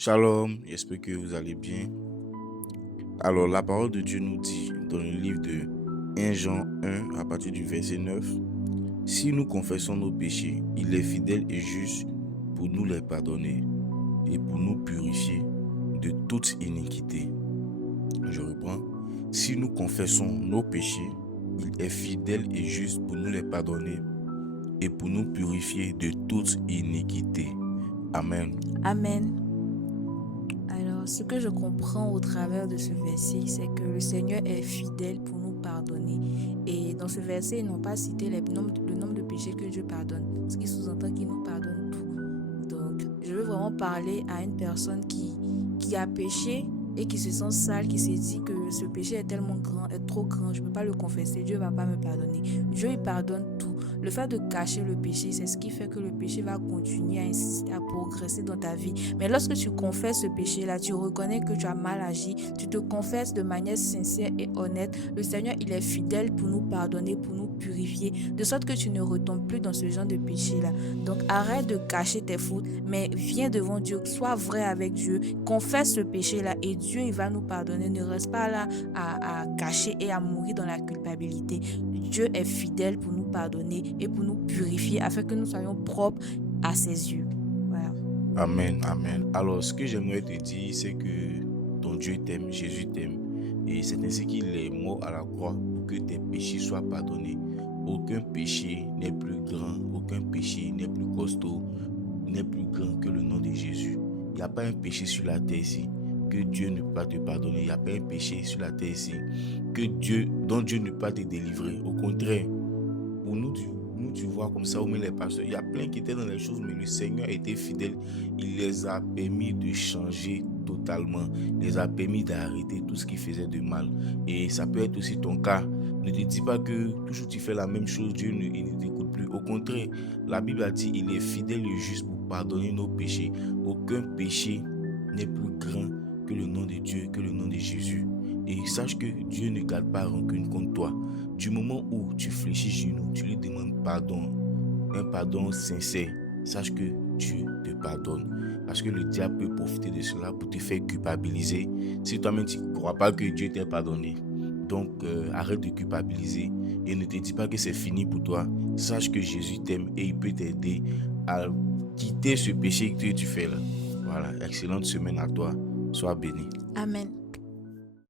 Shalom, j'espère que vous allez bien. Alors, la parole de Dieu nous dit dans le livre de 1 Jean 1 à partir du verset 9, si nous confessons nos péchés, il est fidèle et juste pour nous les pardonner et pour nous purifier de toute iniquité. Je reprends. Si nous confessons nos péchés, il est fidèle et juste pour nous les pardonner et pour nous purifier de toute iniquité. Amen. Amen. Alors, ce que je comprends au travers de ce verset, c'est que le Seigneur est fidèle pour nous pardonner. Et dans ce verset, ils n'ont pas cité le nombre de péchés que Dieu pardonne, ce qui sous-entend qu'il nous pardonne tout. Donc, je veux vraiment parler à une personne qui a péché et qui se sent sale, qui s'est dit que ce péché est tellement grand, est trop grand, je ne peux pas le confesser, Dieu ne va pas me pardonner. Dieu, il pardonne tout. Le fait de cacher le péché, c'est ce qui fait que le péché va continuer à insister, à progresser dans ta vie. Mais lorsque tu confesses ce péché-là, tu reconnais que tu as mal agi, tu te confesses de manière sincère et honnête. Le Seigneur, il est fidèle pour nous pardonner, pour nous purifier, de sorte que tu ne retombes plus dans ce genre de péché-là. Donc arrête de cacher tes fautes, mais viens devant Dieu, sois vrai avec Dieu, confesse ce péché-là et Dieu, il va nous pardonner. Ne reste pas là à cacher et à mourir dans la culpabilité. Dieu est fidèle pour nous pardonner et pour nous purifier afin que nous soyons propres à ses yeux. Voilà. Amen, amen. Alors, ce que j'aimerais te dire, c'est que ton Dieu t'aime, Jésus t'aime. Et c'est ainsi qu'il est mort à la croix pour que tes péchés soient pardonnés. Aucun péché n'est plus grand, aucun péché n'est plus costaud, n'est plus grand que le nom de Jésus. Il n'y a pas un péché sur la terre ici que Dieu ne peut pas te pardonner. Il n'y a pas un péché sur la terre ici dont Dieu ne peut pas te délivrer. Au contraire, pour nous, tu vois comme ça, ou même les pasteurs, il y a plein qui étaient dans les choses, mais le Seigneur était fidèle. Il les a permis de changer totalement. Il les a permis d'arrêter tout ce qui faisait de mal. Et ça peut être aussi ton cas. Ne te dis pas que toujours tu fais la même chose, Dieu ne t'écoute plus. Au contraire, la Bible a dit, il est fidèle et juste pour pardonner nos péchés. Aucun péché n'est plus grand que le nom de Dieu, que le nom de Jésus. Et sache que Dieu ne garde pas rancune contre toi. Du moment où tu fléchis sur nous, tu lui demandes pardon, un pardon sincère, sache que Dieu te pardonne. Parce que le diable peut profiter de cela pour te faire culpabiliser si toi-même tu ne crois pas que Dieu t'ait pardonné. Donc arrête de culpabiliser et ne te dis pas que c'est fini pour toi. Sache que Jésus t'aime et il peut t'aider à quitter ce péché que tu fais là. Voilà, excellente semaine à toi. Sois béni. Amen.